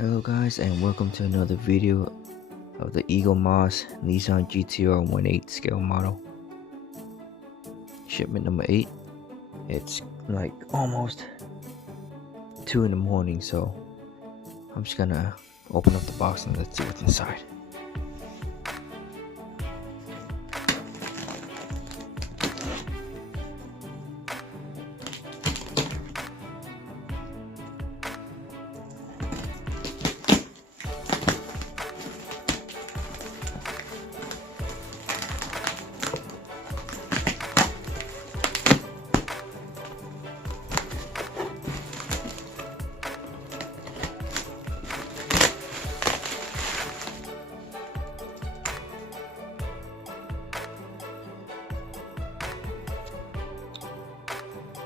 Hello guys, and welcome to another video of the Eagle Moss Nissan GTR 1/8 scale model. Shipment number 8. It's like almost 2 in the morning, so I'm just gonna open up the box and let's see what's inside.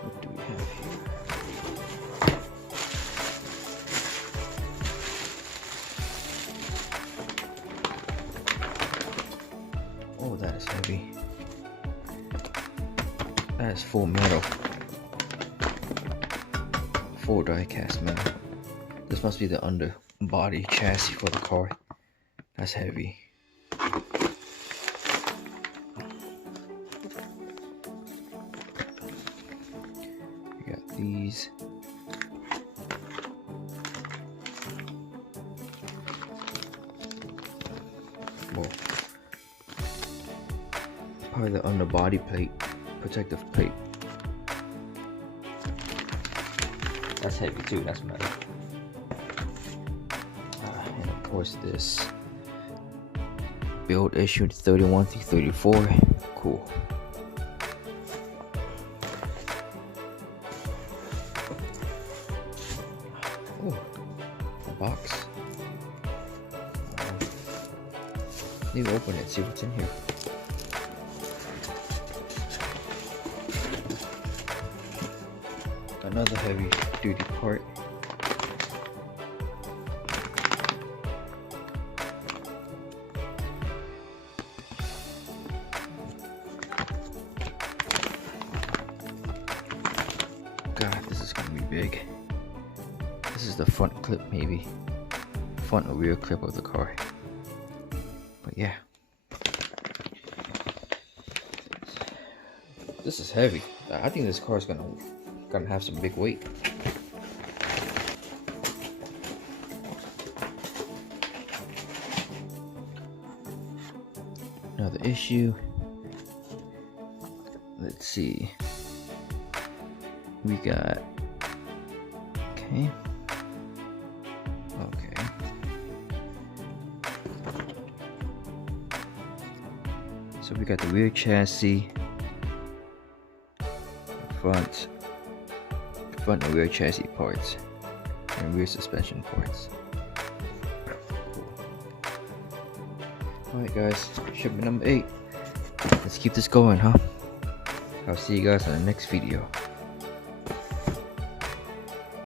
What do we have here? Oh, that is heavy. That is full metal. Full die cast metal. This must be the underbody chassis for the car. That's heavy. We got these. Whoa. Probably the underbody plate, protective plate. That's heavy too, that's metal. And of course this build issued 31 through 34. Cool. Oh, a box. Need to open it, see what's in here. Another heavy duty part. God, this is gonna be big. This is the front clip, maybe. Front or rear clip of the car. But yeah. This is heavy. I think this car is gonna have some big weight. Another issue. Let's see. We got okay. So we got the rear chassis, front and rear chassis parts, and rear suspension parts. Cool. Alright guys, shipment number 8. Let's keep this going, huh? I'll see you guys in the next video.